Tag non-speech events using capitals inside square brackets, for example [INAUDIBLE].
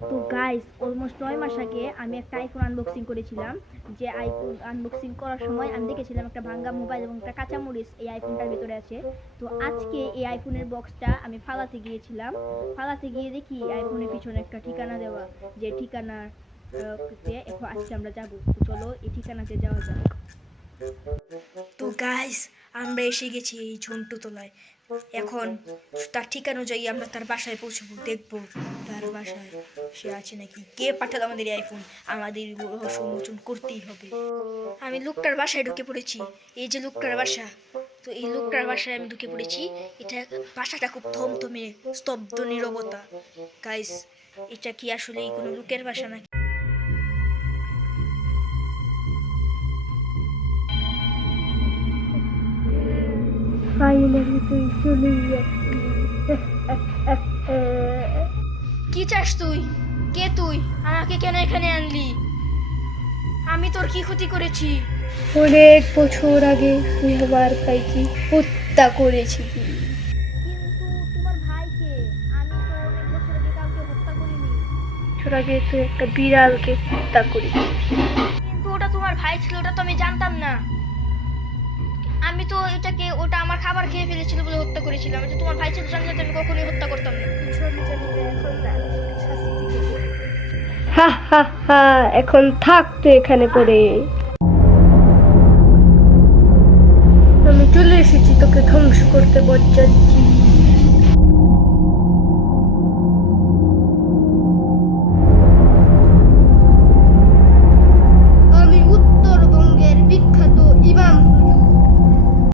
তো guys almost নয় মাস আগে আমি একটা আইফোন আনবক্সিং করেছিলাম, যে আইফোন আনবক্সিং করার সময় আমি দেখেছিলাম একটা ভাঙ্গা মোবাইল এবং একটা কাঁচামরিচ এই আইফোনটার ভিতরে আছে। তো আজকে এই আইফোনের বক্সটা আমি ফালাতে গিয়েছিলাম। ফালাতে গিয়ে দেখি আইফোনের পিছনে একটা ঠিকানা দেওয়া, যে ঠিকানা এখন আজকে আমরা যাব। চলো এই ঠিকানাতে যাওয়া যাক। তো গাইস আমরা এসে গেছি এই ঝন্টু তলায়। এখন তার ঠিকানা অনুযায়ী আমরা তার বাসায় পৌঁছবো, দেখব তার বাসায়। সে আছে নাকি? কে পাঠালো আমাদের আইফোন আমাদের রহস্য উন্মোচন করতেই হবে। আমি লোকটার বাসায় ঢুকে পড়েছি। এই যে লোকটার বাসা, তো এই লোকটার বাসায় আমি ঢুকে পড়েছি। এটা বাসাটা খুব থমথমে, স্তব্ধ, নীরবতা। গাইস এটা কি আসলে কোনো লোকের বাসা নাকি? চলে [LAUGHS] কি চাস তুই? কে তুই? আমাকে কেন এখানে আনলি? আমি তোর কি ক্ষতি করেছি? অনেক বছর আগে তুই আমার ভাইকে হত্যা করেছিলি। কিন্তু তোমার ভাইকে আমি বছর আগে হত্যা করিনি। আগে তুই একটা বিড়ালকে হত্যা করেছিলি। কিন্তু ওটা তোমার ভাই ছিল ওটা তো আমি জানতাম না। তো এটাকে ওটা আমার খাবার খেয়ে ফেলেছিল বলে হত্যা করেছিলাম। এটা তোমার ভাই ছিল জানলে তো আমি কখনোই হত্যা করতাম না। হা হা হা এখন থাক তুই এখানে পড়ে। আমি চলে এসেছি তোকে ধ্বংস করতে বজ্জাচ্ছি